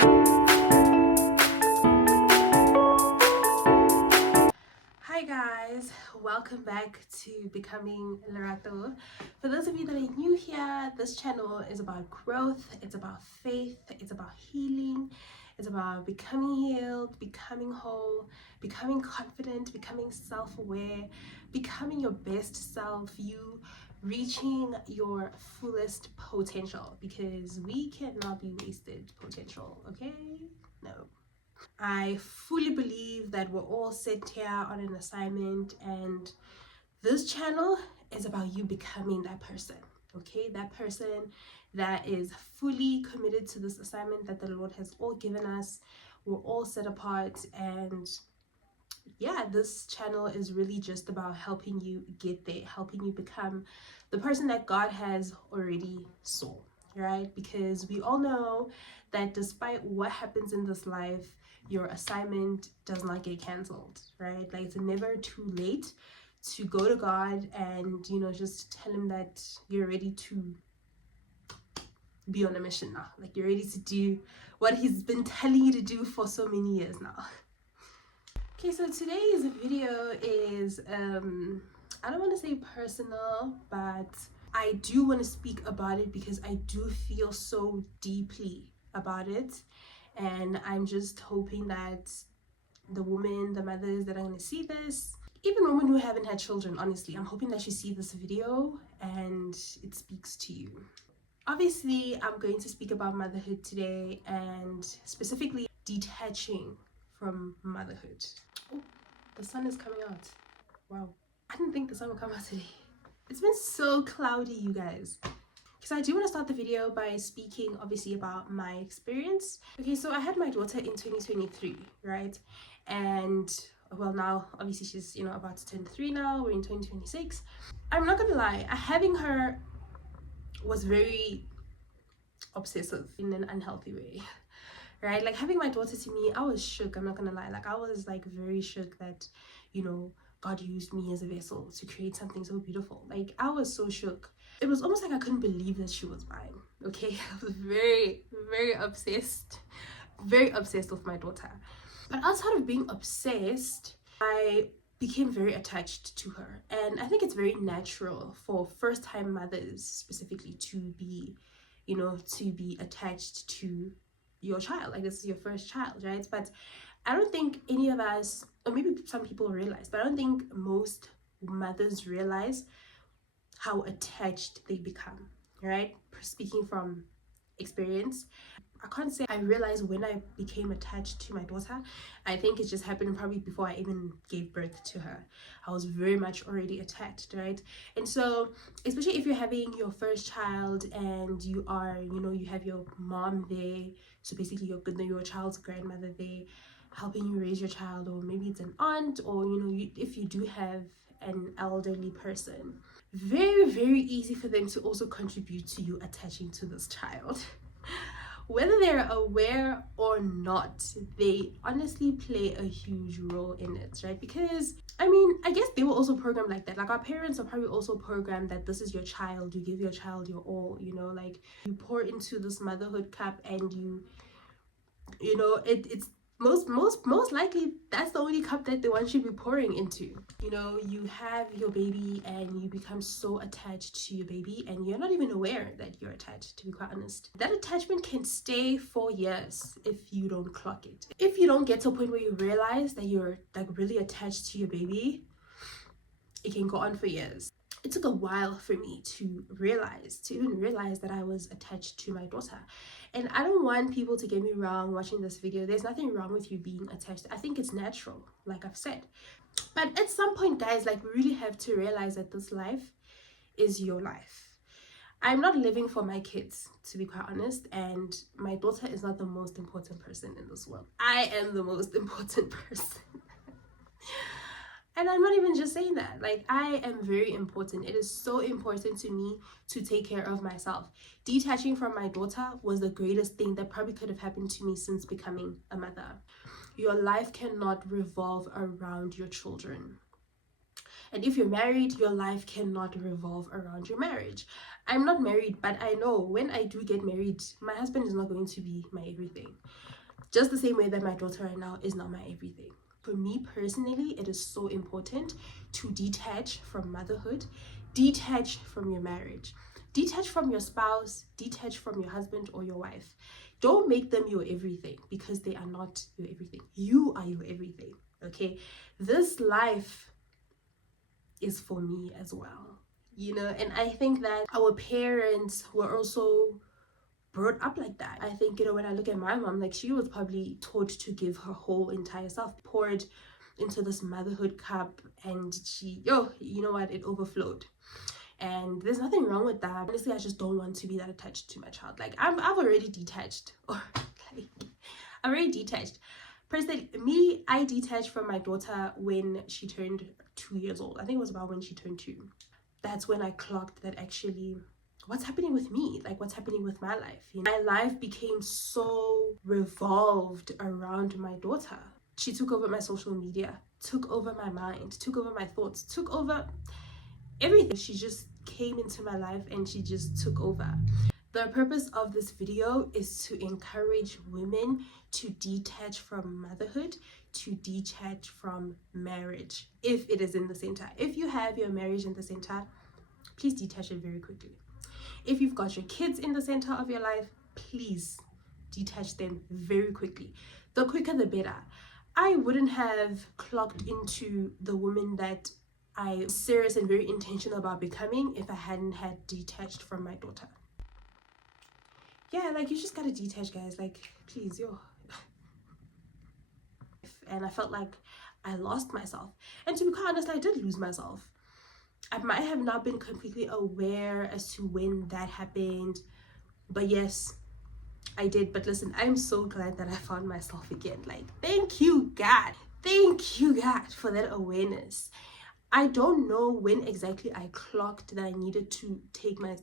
Hi guys, welcome back to Becoming Lerato. For those of you that are new here, this channel is about growth, it's about faith, it's about healing, it's about becoming healed, becoming whole, becoming confident, becoming self-aware, becoming your best self, you reaching your fullest potential, because we cannot be wasted potential, okay? No. I fully believe that we're all sent here on an assignment, and this channel is about you becoming that person, okay? That person that is fully committed to this assignment that the Lord has all given us. We're all set apart, and yeah, this channel is really just about helping you get there, helping you become the person that God has already saw, right? Because we all know that despite what happens in this life, your assignment does not get canceled, right? Like, it's never too late to go to God and, just tell him that you're ready to be on a mission now. Like, you're ready to do what he's been telling you to do for so many years now. Okay, so today's video is, I don't want to say personal, but I do want to speak about it because I do feel so deeply about it. And I'm just hoping that the mothers that are going to see this, even women who haven't had children, honestly, I'm hoping that you see this video and it speaks to you. Obviously, I'm going to speak about motherhood today, and specifically detaching from motherhood. Oh, the sun is coming out. Wow. I didn't think the sun would come out today. It's been so cloudy, you guys. So I do want to start the video by speaking obviously about my experience. Okay, so I had my daughter in 2023, right? And well, now obviously she's about to turn 3 now. We're in 2026. I'm not gonna lie, having her was very obsessive in an unhealthy way. Right? Like, having my daughter, to me, I was shook. I'm not gonna lie. Like, I was like very shook that, God used me as a vessel to create something so beautiful. Like, I was so shook. It was almost like I couldn't believe that she was mine. Okay, I was very, very obsessed with my daughter. But outside of being obsessed, I became very attached to her, and I think it's very natural for first-time mothers specifically to be attached to your child. Like, this is your first child, right? But I don't think any of us, or maybe some people realize, but I don't think most mothers realize how attached they become, right? Speaking from experience, I can't say I realized when I became attached to my daughter. I think it just happened probably before I even gave birth to her. I was very much already attached, right? And so, especially if you're having your first child and you are, you have your mom there, so basically your child's grandmother there, helping you raise your child, or maybe it's an aunt, or if you do have an elderly person, very, very easy for them to also contribute to you attaching to this child. Whether they're aware or not, they honestly play a huge role in it, right? Because I guess they were also programmed like that. Like, our parents are probably also programmed that this is your child, you give your child your all, like, you pour into this motherhood cup, and it's most likely that's the only cup that the one should be pouring into. You have your baby and you become so attached to your baby, and you're not even aware that you're attached, to be quite honest. That attachment can stay for years if you don't clock it. If you don't get to a point where you realize that you're like really attached to your baby, it can go on for years. It took a while for me to even realize that I was attached to my daughter. And I don't want people to get me wrong watching this video. There's nothing wrong with you being attached. I think it's natural, like I've said. But at some point, guys, like, we really have to realize that this life is your life. I'm not living for my kids, to be quite honest, and my daughter is not the most important person in this world. I am the most important person. And I'm not even just saying that. Like, I am very important. It is so important to me to take care of myself. Detaching from my daughter was the greatest thing that probably could have happened to me since becoming a mother. Your life cannot revolve around your children. And if you're married, your life cannot revolve around your marriage. I'm not married, but I know when I do get married, my husband is not going to be my everything. Just the same way that my daughter right now is not my everything. For me personally, it is so important to detach from motherhood, detach from your marriage, detach from your spouse, detach from your husband or your wife. Don't make them your everything, because they are not your everything. You are your everything, okay? This life is for me as well, you know? And I think that our parents were also brought up like that. I think, you know, when I look at my mom, like, she was probably taught to give her whole entire self, poured into this motherhood cup, and she, you know what, it overflowed. And there's nothing wrong with that. Honestly, I just don't want to be that attached to my child. Like, I've already detached, or like, I'm already detached. Personally, me, I detached from my daughter when she turned 2 years old. I think it was about when she turned 2. That's when I clocked that actually, what's happening with me? Like, what's happening with my life? You know, my life became so revolved around my daughter. She took over my social media, took over my mind, took over my thoughts, took over everything. She just came into my life and she just took over. The purpose of this video is to encourage women to detach from motherhood, to detach from marriage, if it is in the center. If you have your marriage in the center, please detach it very quickly. If you've got your kids in the center of your life, please detach them very quickly. The quicker the better. I wouldn't have clocked into the woman that I'm serious and very intentional about becoming if I hadn't had detached from my daughter. Yeah, like, you just gotta detach, guys. Like, please, And I felt like I lost myself. And to be quite honest, I did lose myself. I might have not been completely aware as to when that happened, but yes, I did. But listen, I'm so glad that I found myself again. Like, thank you, God. Thank you, God, for that awareness. I don't know when exactly I clocked that I needed to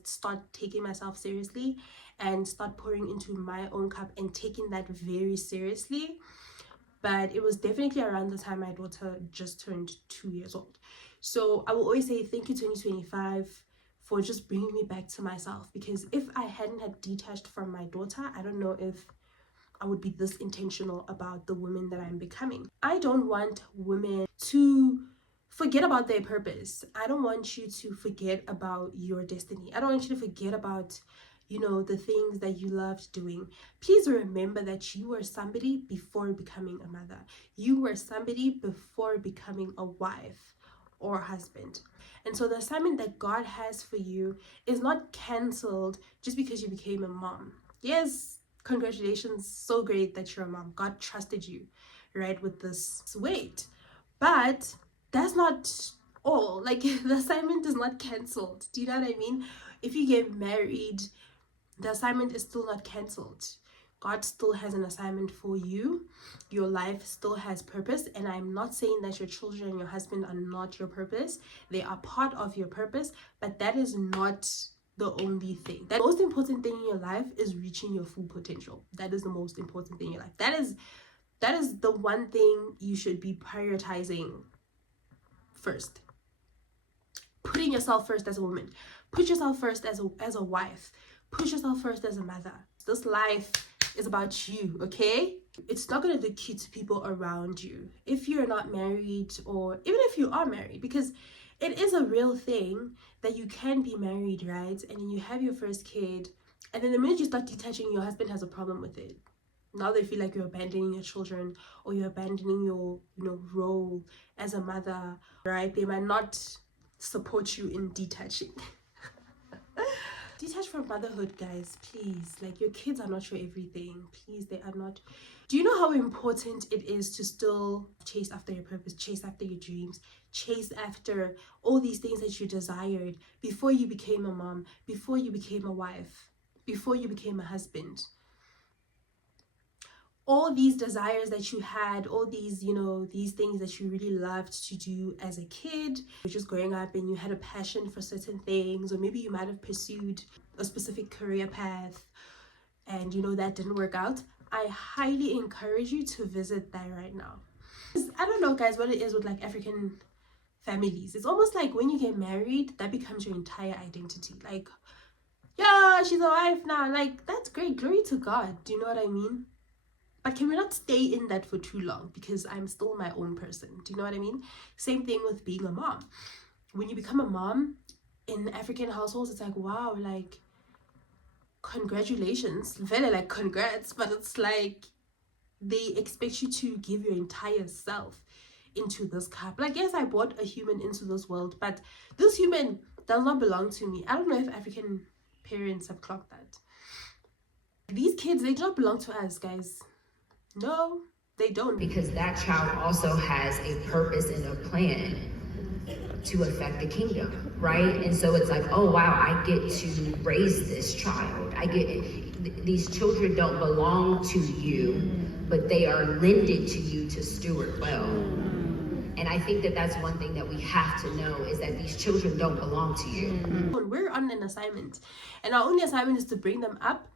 start taking myself seriously and start pouring into my own cup and taking that very seriously. But it was definitely around the time my daughter just turned 2 years old. So I will always say thank you 2025 for just bringing me back to myself, because if I hadn't had detached from my daughter, I don't know if I would be this intentional about the woman that I'm becoming. I don't want women to forget about their purpose. I don't want you to forget about your destiny. I don't want you to forget about, you know, the things that you loved doing. Please remember that you were somebody before becoming a mother. You were somebody before becoming a wife or husband. And so the assignment that God has for you is not cancelled just because you became a mom. Yes, congratulations, so great that you're a mom. God trusted you, right, with this weight. But that's not all. Like, the assignment is not cancelled. Do you know what I mean? If you get married, the assignment is still not cancelled. God still has an assignment for you. Your life still has purpose. And I'm not saying that your children and your husband are not your purpose. They are part of your purpose, but that is not the only thing. The most important thing in your life is reaching your full potential. That is the most important thing in your life. That is the one thing you should be prioritizing first. Putting yourself first as a woman. Put yourself first as a wife. Put yourself first as a mother. This life is about you, okay? It's not going to look cute to people around you if you're not married, or even if you are married, because it is a real thing that you can be married, right? And then you have your first kid, and then the minute you start detaching, your husband has a problem with it. Now they feel like you're abandoning your children, or you're abandoning your, you know, role as a mother, right? They might not support you in detaching. Detach from motherhood, guys, please. Like, your kids are not your everything. Please, they are not. Do you know how important it is to still chase after your purpose, chase after your dreams, chase after all these things that you desired before you became a mom, before you became a wife, before you became a husband? All these desires that you had, all these, you know, these things that you really loved to do as a kid, you're just growing up and you had a passion for certain things, or maybe you might have pursued a specific career path and, you know, that didn't work out. I highly encourage you to visit that right now. I don't know, guys, what it is with like African families. It's almost like when you get married, that becomes your entire identity. Like, yeah, she's a wife now. Like, that's great. Glory to God. Do you know what I mean? But can we not stay in that for too long? Because I'm still my own person. Do you know what I mean? Same thing with being a mom. When you become a mom in African households, it's like, wow, like, congratulations. Very like, congrats. But it's like, they expect you to give your entire self into this cup. Like, yes, I brought a human into this world, but this human does not belong to me. I don't know if African parents have clocked that. These kids, they do not belong to us, guys. No, they don't. Because that child also has a purpose and a plan to affect the kingdom, right? And so it's like, oh wow, I get to raise this child. These children don't belong to you, but they are lended to you to steward well. And I think that that's one thing that we have to know, is that these children don't belong to you. We're on an assignment, and our only assignment is to bring them up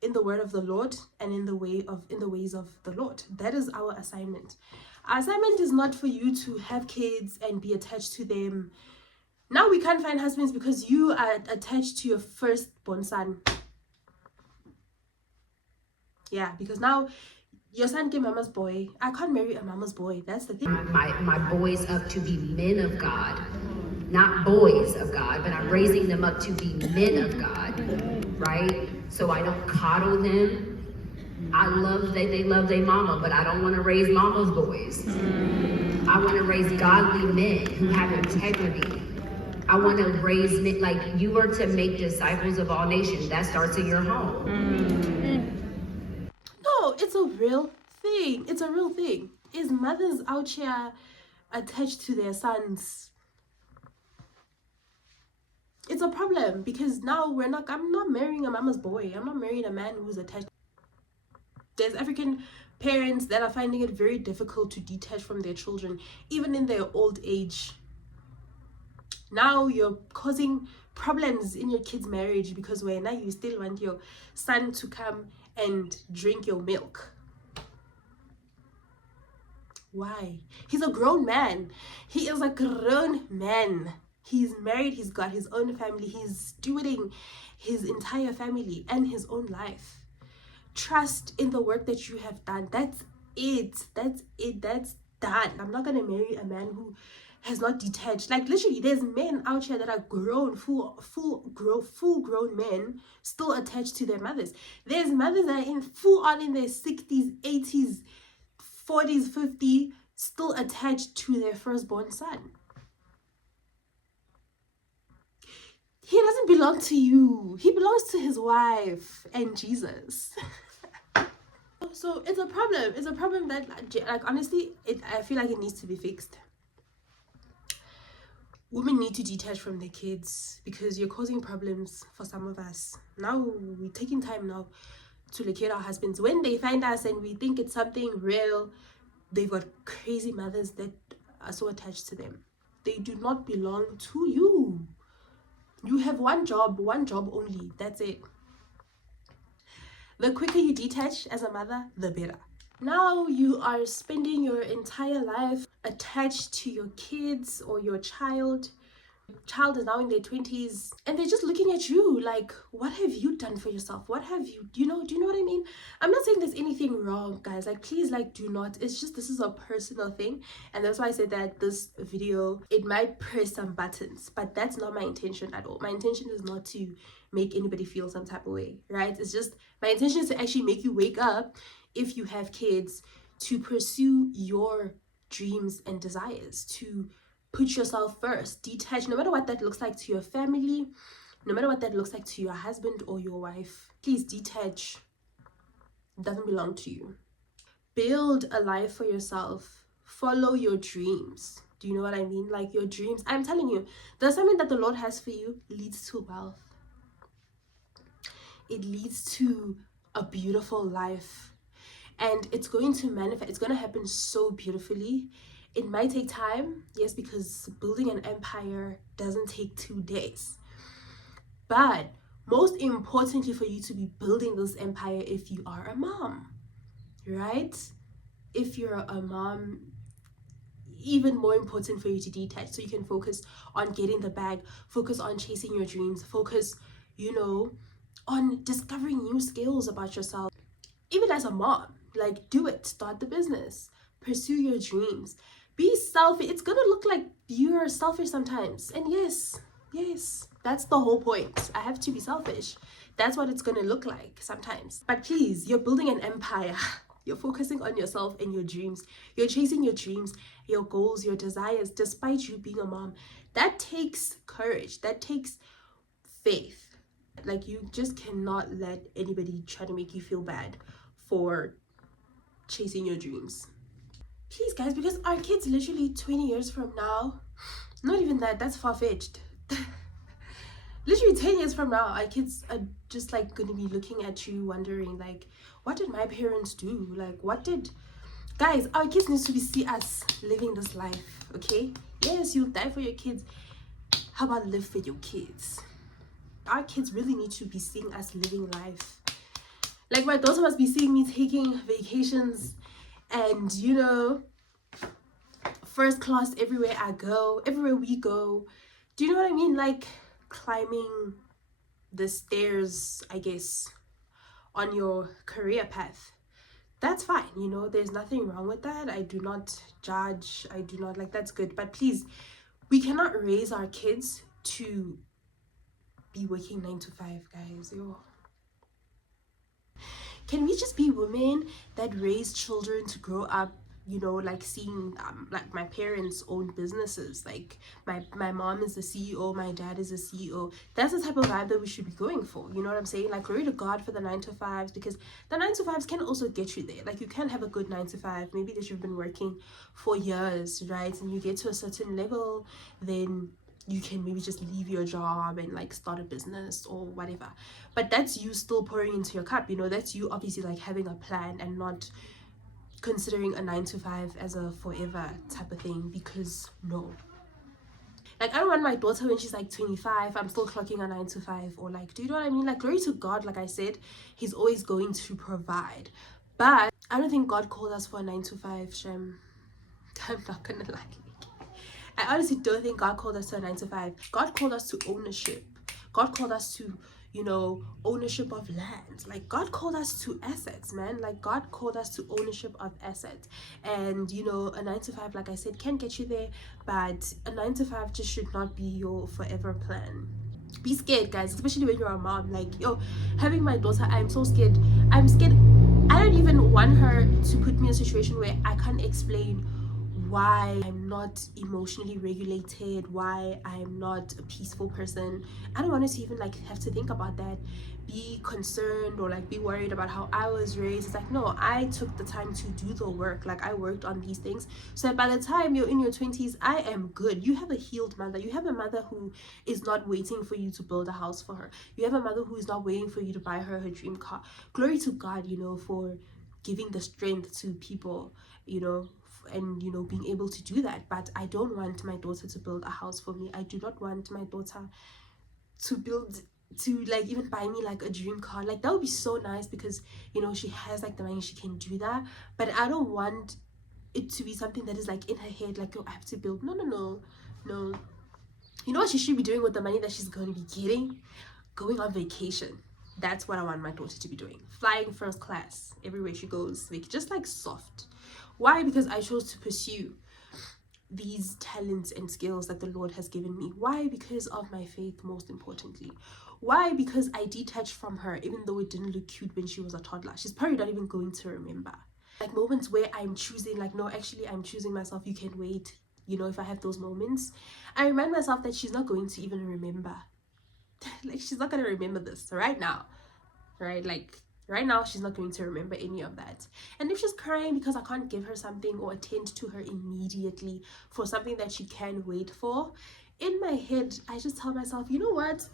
in the word of the Lord and in the ways of the Lord. That is our assignment. Our assignment is not for you to have kids and be attached to them. Now we can't find husbands because you are attached to your firstborn son. Yeah, because now your son came mama's boy. I can't marry a mama's boy. That's the thing. My boys up to be men of God, not boys of God, but I'm raising them up to be men of God, right? So I don't coddle them. I love they love their mama, but I don't want to raise mama's boys. I want to raise godly men who have integrity. I want to raise men, like, you are to make disciples of all nations. That starts in your home. No, it's a real thing. It's a real thing. Is mothers out here attached to their sons? It's a problem, because now I'm not marrying a mama's boy. I'm not marrying a man who's attached. There's African parents that are finding it very difficult to detach from their children, even in their old age. Now you're causing problems in your kid's marriage because now you still want your son to come and drink your milk. Why? He's a grown man. He is a grown man. He's married. He's got his own family. He's stewarding his entire family and his own life. Trust in the work that you have done. That's it. That's it. That's done. I'm not gonna marry a man who has not detached. Like, literally, there's men out here that are grown, full grown men still attached to their mothers. There's mothers that are full on in their 60s, 80s, 40s, 50s, still attached to their firstborn son. He doesn't belong to you. He belongs to his wife and Jesus. So it's a problem. It's a problem that, like, honestly, I feel like it needs to be fixed. Women need to detach from their kids because you're causing problems for some of us. Now we're taking time now to locate our husbands. When they find us and we think it's something real, they've got crazy mothers that are so attached to them. They do not belong to you. You have one job only. That's it. The quicker you detach as a mother, the better. Now you are spending your entire life attached to your kids or your child. Child is now in their 20s and they're just looking at you like, what have you done for yourself? What have you, do you know what I mean? I'm not saying there's anything wrong, guys. Like, please, like, do not. It's just, this is a personal thing, and that's why I said that this video, it might press some buttons, but that's not my intention at all. My intention is not to make anybody feel some type of way, right? It's just, my intention is to actually make you wake up, if you have kids, to pursue your dreams and desires, to put yourself first, detach, no matter what that looks like to your family, no matter what that looks like to your husband or your wife. Please detach. It doesn't belong to you. Build a life for yourself. Follow your dreams. Do you know what I mean? Like, your dreams, I'm telling you, the assignment that the Lord has for you leads to wealth. It leads to a beautiful life, and it's going to manifest. It's going to happen so beautifully. It might take time, yes, because building an empire doesn't take 2 days. But most importantly, for you to be building this empire, if you are a mom, right? If you're a mom, even more important for you to detach so you can focus on getting the bag, focus on chasing your dreams, focus, you know, on discovering new skills about yourself. Even as a mom, like, do it, start the business, pursue your dreams, be selfish. It's gonna look like you're selfish sometimes, and yes, that's the whole point. I have to be selfish. That's what it's gonna look like sometimes. But please, you're building an empire. You're focusing on yourself and your dreams. You're chasing your dreams, your goals, your desires, despite you being a mom. That takes courage. That takes faith. Like, you just cannot let anybody try to make you feel bad for chasing your dreams. Please, guys, because our kids literally 20 years from now, not even that, that's far-fetched. Literally 10 years from now, our kids are just like gonna be looking at you wondering, like, what did my parents do? Like, what did... Guys, our kids need to see us living this life, okay? Yes, you'll die for your kids. How about live for your kids? Our kids really need to be seeing us living life. Like, my daughter must be seeing me taking vacations and, you know, first class everywhere I go, everywhere we go. Do you know what I mean? Like, climbing the stairs, I guess, on your career path. That's fine, you know, there's nothing wrong with that. I do not judge. I do not, like, that's good. But please, we cannot raise our kids to be working 9 to 5, guys. Yo. Can we just be women that raise children to grow up, you know, like seeing like my parents own businesses? Like, my mom is a CEO, my dad is a CEO. That's the type of vibe that we should be going for. You know what I'm saying? Like, glory to God for the 9 to 5s, because the 9 to 5s can also get you there. Like, you can have a good 9 to 5, maybe that you've been working for years, right? And you get to a certain level, then you can maybe just leave your job and like start a business or whatever. But that's you still pouring into your cup, you know. That's you obviously like having a plan and not considering a 9 to 5 as a forever type of thing. Because no, like, I don't want my daughter when she's like 25 I'm still clocking a 9 to 5, or like, do you know what I mean? Like, glory to God, like I said, he's always going to provide. But I don't think God called us for a 9 to 5, Shem. I'm not gonna lie, I honestly don't think God called us to a 9 to 5. God called us to ownership. God called us to, you know, ownership of land. Like, God called us to assets, man. Like, God called us to ownership of assets. And, you know, a 9 to 5, like I said, can get you there, but a 9 to 5 just should not be your forever plan. Be scared, guys, especially when you're a mom. Like, yo, having my daughter, I'm so scared. I'm scared. I don't even want her to put me in a situation where I can't explain why I'm not emotionally regulated, why I'm not a peaceful person. I don't want us to even like have to think about that, be concerned or like be worried about how I was raised. It's like, no, I took the time to do the work. Like, I worked on these things so that by the time you're in your 20s, I am good. You have a healed mother. You have a mother who is not waiting for you to build a house for her. You have a mother who is not waiting for you to buy her dream car. Glory to God, you know, for giving the strength to people, you know, and, you know, being able to do that. But I don't want my daughter to build a house for me. I do not want my daughter to like even buy me like a dream car. Like, that would be so nice because, you know, she has like the money, she can do that. But I don't want it to be something that is like in her head, like, oh, I have to build. No. You know what she should be doing with the money that she's going to be getting? Going on vacation. That's what I want my daughter to be doing. Flying first class everywhere she goes, like, just like soft. Why? Because I chose to pursue these talents and skills that the Lord has given me. Why? Because of my faith, most importantly. Why? Because I detached from her, even though it didn't look cute when she was a toddler. She's probably not even going to remember. Like, moments where I'm choosing, like, no, actually I'm choosing myself, you can wait. You know, if I have those moments, I remind myself that she's not going to even remember. Like, she's not going to remember this right now, right? Like, right now, she's not going to remember any of that. And if she's crying because I can't give her something or attend to her immediately for something that she can wait for, in my head, I just tell myself, you know what?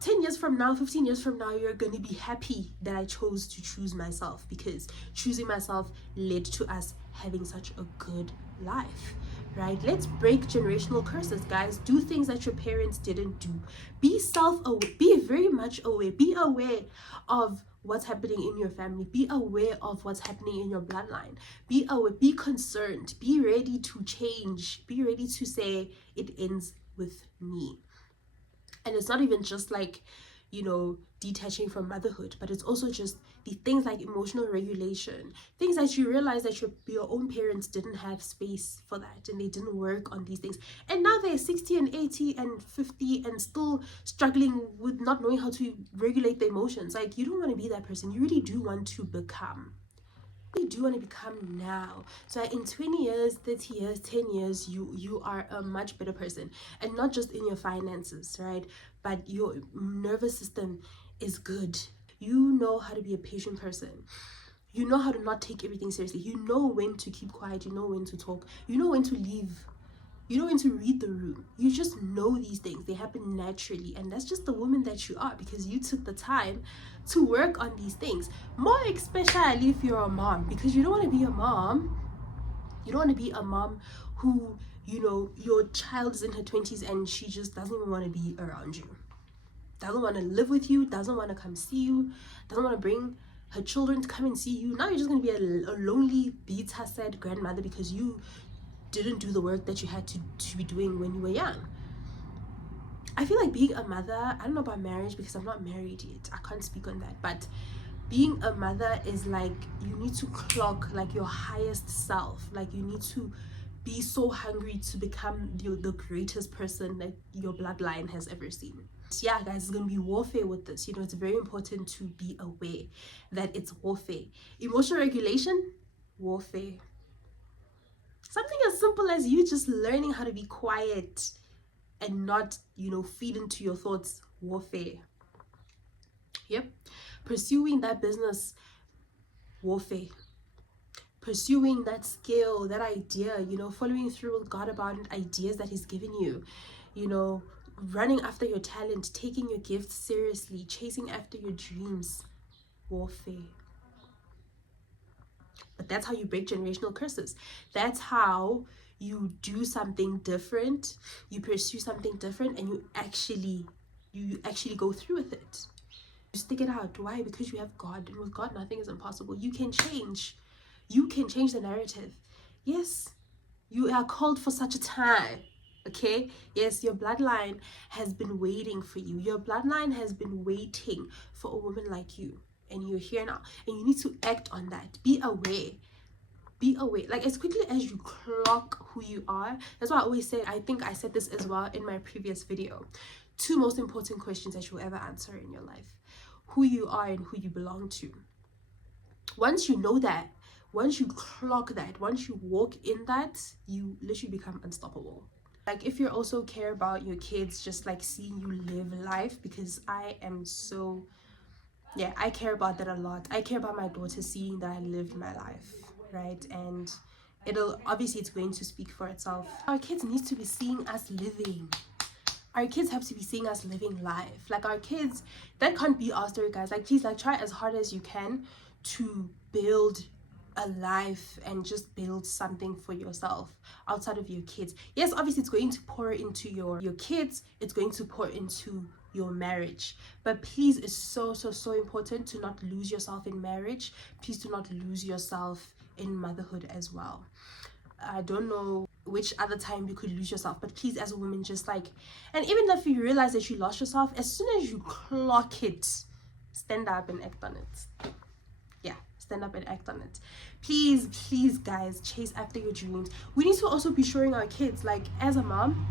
10 years from now, 15 years from now, you're going to be happy that I chose to choose myself, because choosing myself led to us having such a good life. Right? Let's break generational curses, guys. Do things that your parents didn't do. Be self-aware. Be very much aware. Be aware of what's happening in your family. Be aware of what's happening in your bloodline. Be aware, be concerned, be ready to change, be ready to say it ends with me. And it's not even just like, you know, detaching from motherhood, but it's also just the things like emotional regulation, things that you realize that your own parents didn't have space for that, and they didn't work on these things, and now they're 60 and 80 and 50 and still struggling with not knowing how to regulate their emotions. Like, you don't want to be that person. You really do want to become. You do want to become now, so in 20 years, 30 years, 10 years, you are a much better person. And not just in your finances, right, but your nervous system is good. You know how to be a patient person. You know how to not take everything seriously. You know when to keep quiet. You know when to talk. You know when to leave. You know when to read the room. You just know these things. They happen naturally. And that's just the woman that you are, because you took the time to work on these things. More especially if you're a mom, because you don't want to be a mom. You don't want to be a mom who, you know, your child is in her 20s and she just doesn't even want to be around you. Doesn't want to live with you. Doesn't want to come see you. Doesn't want to bring her children to come and see you. Now you're just going to be a lonely, bitter, sad grandmother because you didn't do the work that you had to be doing when you were young. I feel like being a mother, I don't know about marriage because I'm not married yet. I can't speak on that. But being a mother is like, you need to clock like your highest self. Like, you need to be so hungry to become the greatest person that your bloodline has ever seen. Yeah, guys, it's gonna be warfare with this. You know, it's very important to be aware that it's warfare. Emotional regulation, warfare. Something as simple as you just learning how to be quiet and not, you know, feed into your thoughts, warfare. Yep. Pursuing that business, warfare. Pursuing that skill, that idea, you know, following through with God about ideas that He's given you, you know, running after your talent, taking your gifts seriously, chasing after your dreams, warfare. But that's how you break generational curses. That's how you do something different, you pursue something different, and you actually go through with it. You stick it out. Why? Because you have God, and with God nothing is impossible. You can change the narrative. Yes, you are called for such a time. Okay, yes, your bloodline has been waiting for you. Your bloodline has been waiting for a woman like you, and you're here now, and you need to act on that. Be aware. Be aware, like as quickly as you clock who you are. That's why I always say, I think I said this as well in my previous video, 2 most important questions that you'll ever answer in your life: who you are and who you belong to. Once you know that, once you clock that, once you walk in that, you literally become unstoppable. Like, if you also care about your kids, just like seeing you live life, because I am so, yeah, I care about that a lot. I care about my daughter seeing that I lived my life, right? And it's going to speak for itself. Our kids need to be seeing us living. Our kids have to be seeing us living life. Like, our kids, that can't be our story, guys. Like, please, like, try as hard as you can to build a life and just build something for yourself outside of your kids. Yes, obviously it's going to pour into your kids, it's going to pour into your marriage, but please, it's so important to not lose yourself in marriage. Please do not lose yourself in motherhood as well. I don't know which other time you could lose yourself, but please, as a woman, just like, and even if you realize that you lost yourself, as soon as you clock it, stand up and act on it. Yeah, stand up and act on it. Please, guys, chase after your dreams. We need to also be showing our kids, like, as a mom,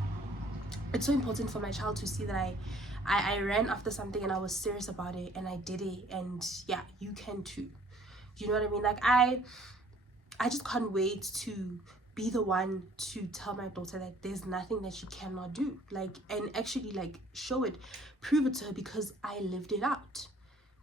it's so important for my child to see that I ran after something and I was serious about it and I did it, and yeah, you can too. Do you know what I mean? Like, I just can't wait to be the one to tell my daughter that there's nothing that she cannot do, like, and actually, like, show it, prove it to her, because I lived it out.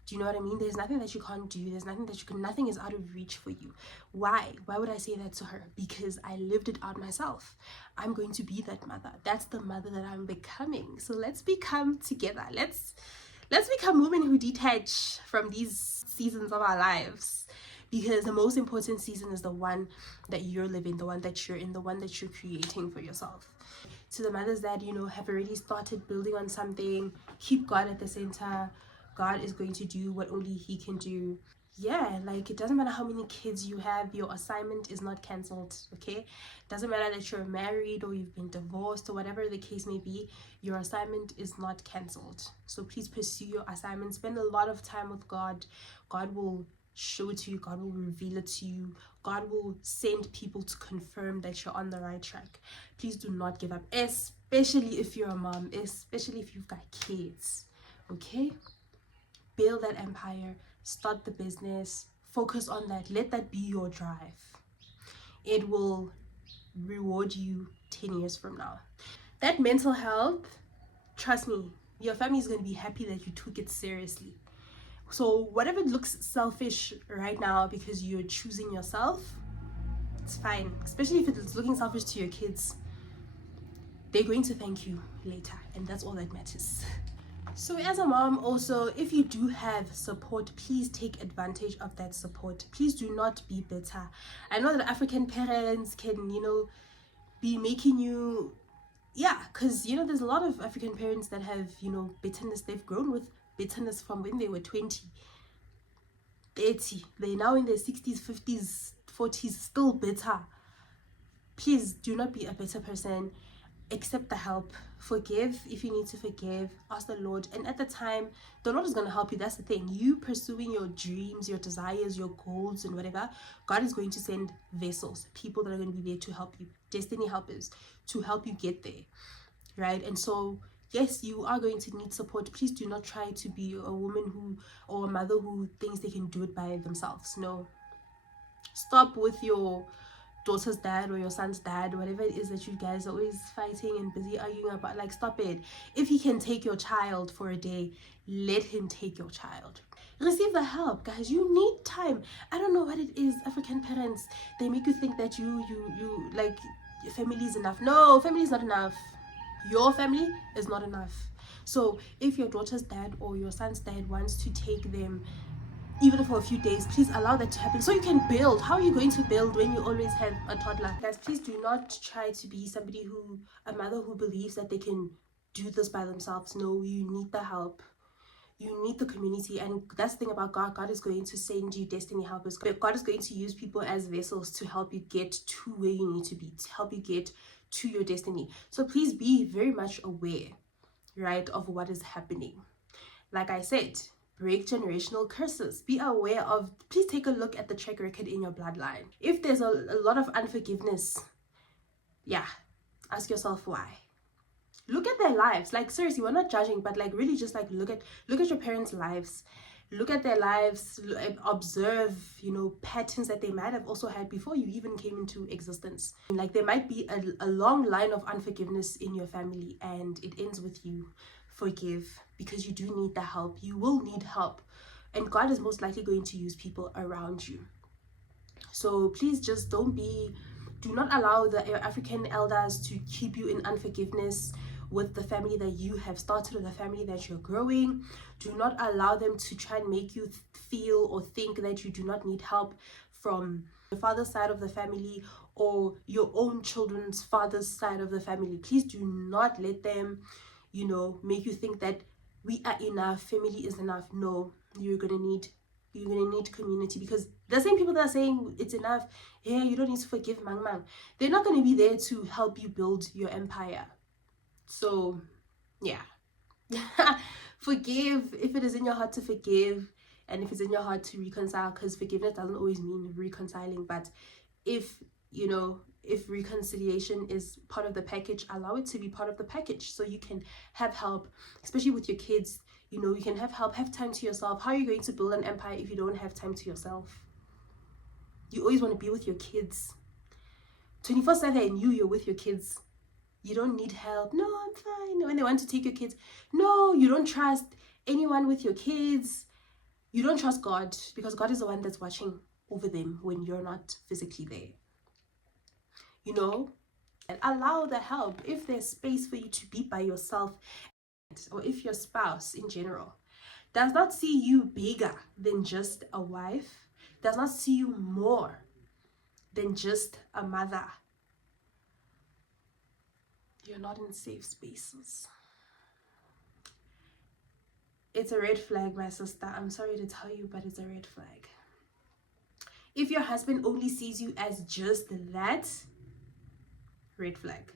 Do you know what I mean? There's nothing that you can't do. There's nothing that you can, nothing is out of reach for you. Why would I say that to her? Because I lived it out myself. I'm going to be that mother. That's the mother that I'm becoming. So let's become together. Let's become women who detach from these seasons of our lives, because the most important season is the one that you're living, the one that you're in, the one that you're creating for yourself. To the mothers that, you know, have already started building on something, keep God at the center. God is going to do what only He can do. Yeah, like it doesn't matter how many kids you have, your assignment is not cancelled. Okay, it doesn't matter that you're married or you've been divorced or whatever the case may be, your assignment is not cancelled. So please pursue your assignment, spend a lot of time with God. God will show it to you, God will reveal it to you, God will send people to confirm that you're on the right track. Please do not give up, especially if you're a mom, especially if you've got kids. Okay, build that empire, start the business, focus on that, let that be your drive. It will reward you 10 years from now. That mental health, trust me, your family is going to be happy that you took it seriously. So whatever looks selfish right now because you're choosing yourself, it's fine, especially if it's looking selfish to your kids. They're going to thank you later, and that's all that matters. So as a mom also, if you do have support, please take advantage of that support. Please do not be bitter. I know that African parents can, be making you, because, there's a lot of African parents that have, bitterness. They've grown with bitterness from when they were 20, 30. They're now in their 60s, 50s, 40s, still bitter. Please do not be a bitter person. Accept the help, forgive if you need to forgive, ask the Lord, and at the time the Lord is going to help you. That's the thing, you pursuing your dreams, your desires, your goals and whatever, God is going to send vessels, people that are going to be there to help you, destiny helpers to help you get there, right? And so yes, you are going to need support. Please do not try to be a woman who, or a mother who thinks they can do it by themselves. No, stop with your daughter's dad or your son's dad, whatever it is that you guys are always fighting and busy arguing about. Like, stop it. If he can take your child for a day, let him take your child. Receive the help, guys. You need time. I don't know what it is. African parents, they make you think that you like family is enough. No, family is not enough. Your family is not enough. So if your daughter's dad or your son's dad wants to take them even for a few days, please allow that to happen so you can build. How are you going to build when you always have a toddler? Guys, please do not try to be a mother who believes that they can do this by themselves. No, you need the help, you need the community. And that's the thing about God. God is going to send you destiny helpers. God is going to use people as vessels to help you get to where you need to be, to help you get to your destiny. So please be very much aware, right, of what is happening. Like I said, break generational curses. Be aware of, please take a look at the track record in your bloodline. If there's a lot of unforgiveness, ask yourself why. Look at their lives. Like, seriously, we're not judging, but like really just like look at your parents' lives. Look at their lives, observe, patterns that they might have also had before you even came into existence. Like, there might be a long line of unforgiveness in your family, and it ends with you. Forgive, because you do need the help. You will need help, and God is most likely going to use people around you. So please just do not allow the African elders to keep you in unforgiveness with the family that you have started or the family that you're growing. Do not allow them to try and make you feel or think that you do not need help from your father's side of the family or your own children's father's side of the family. Please do not let them make you think that we are enough, family is enough. No, you're gonna need community, because the same people that are saying it's enough, you don't need to forgive mang, they're not going to be there to help you build your empire. So forgive if it is in your heart to forgive, and if it's in your heart to reconcile, because forgiveness doesn't always mean reconciling. But if reconciliation is part of the package, allow it to be part of the package so you can have help, especially with your kids. You can have help, have time to yourself. How are you going to build an empire if you don't have time to yourself? You always want to be with your kids 24/7. You're with your kids. You don't need help. No, I'm fine. When they want to take your kids, no, you don't trust anyone with your kids. You don't trust God, because God is the one that's watching over them when you're not physically there. And allow the help if there's space for you to be by yourself, or if your spouse in general does not see you bigger than just a wife, does not see you more than just a mother, you're not in safe spaces. It's a red flag, my sister. I'm sorry to tell you, but it's a red flag. If your husband only sees you as just that, red flag.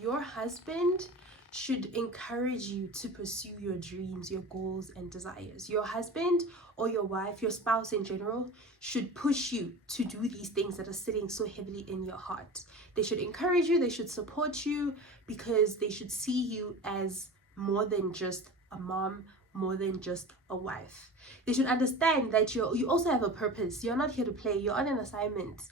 Your husband should encourage you to pursue your dreams, your goals, and desires. Your husband or your wife, your spouse in general, should push you to do these things that are sitting so heavily in your heart. They should encourage you, they should support you, because they should see you as more than just a mom, more than just a wife. They should understand that you also have a purpose. You're not here to play, you're on an assignment.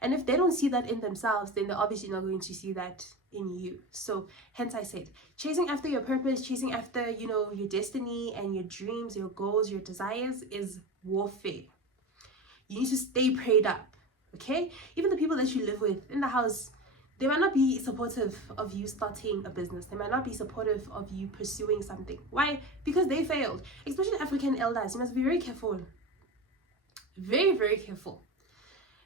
And if they don't see that in themselves, then they're obviously not going to see that in you. So hence I said, chasing after your purpose, chasing after, your destiny and your dreams, your goals, your desires is warfare. You need to stay prayed up, okay? Even the people that you live with in the house, they might not be supportive of you starting a business. They might not be supportive of you pursuing something. Why? Because they failed. Especially African elders, you must be very careful. Very, very careful.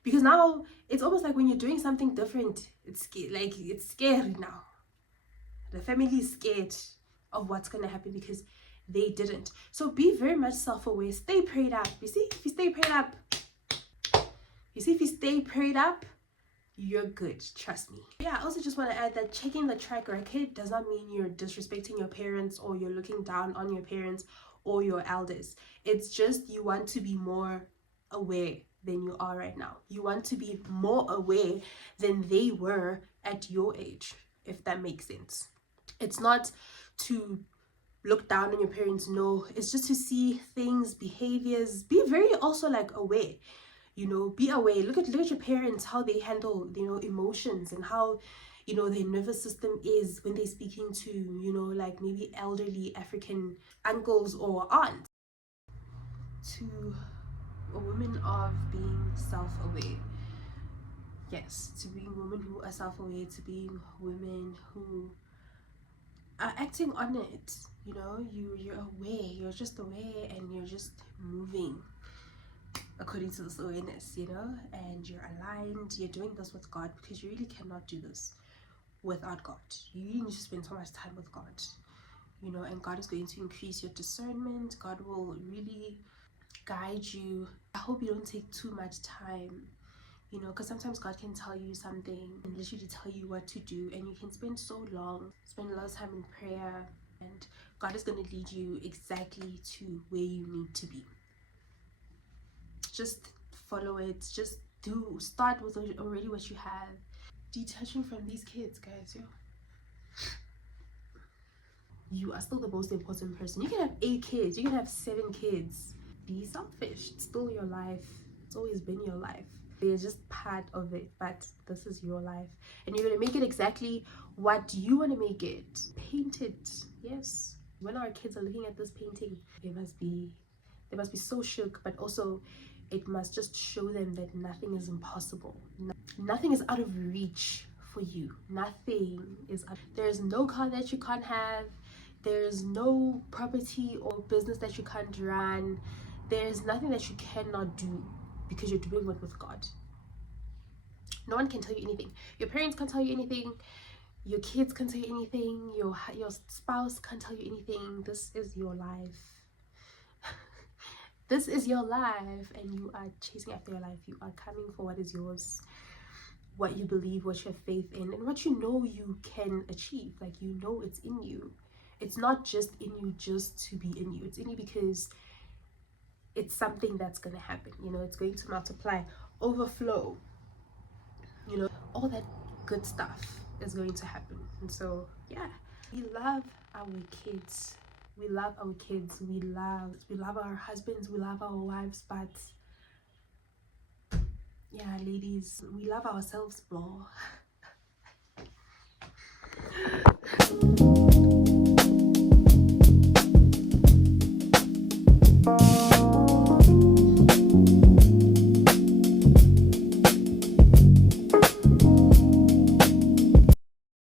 Because now it's almost like when you're doing something different, it's scary now. The family is scared of what's going to happen because they didn't. So be very much self-aware. Stay prayed up. You see, if you stay prayed up, you're good. Trust me. Yeah, I also just want to add that checking the track record does not mean you're disrespecting your parents or you're looking down on your parents or your elders. It's just you want to be more aware than you are right now. You want to be more aware than they were at your age, if that makes sense. It's not to look down on your parents, no. It's just to see things, behaviors. Be very also aware. Be aware. Look at your parents, how they handle emotions, and how their nervous system is when they're speaking to maybe elderly African uncles or aunts. To a woman of being self-aware. Yes, to being women who are self-aware, to being women who are acting on it. You're aware, you're just aware, and you're just moving according to this awareness, and you're aligned, you're doing this with God, because you really cannot do this without God. You really need to spend so much time with God, and God is going to increase your discernment. God will really guide you. I hope you don't take too much time, because sometimes God can tell you something and literally tell you what to do, and you can spend so long, spend a lot of time in prayer, and God is going to lead you exactly to where you need to be. Just follow it. Just start with already what you have. Detaching from these kids, guys. You are still the most important person. You can have 8 kids, you can have 7 kids. Be selfish. It's still your life. It's always been your life. They're just part of it, but this is your life, and you're gonna make it exactly what you want to make it. Paint it. Yes, when our kids are looking at this painting, they must be so shook, but also it must just show them that nothing is impossible. Nothing is out of reach for you. Nothing is there's no car that you can't have. There's no property or business that you can't run. There's nothing that you cannot do, because you're doing it with God. No one can tell you anything. Your parents can't tell you anything. Your kids can't tell you anything. Your spouse can't tell you anything. This is your life. This is your life, and you are chasing after your life. You are coming for what is yours, what you believe, what you have faith in, and what you know you can achieve. It's in you. It's not just in you just to be in you. It's in you because it's something that's going to happen. It's going to multiply, overflow. All that good stuff is going to happen. And so, yeah, we love our kids. We love our kids. We love our husbands. We love our wives. But yeah, ladies, we love ourselves more.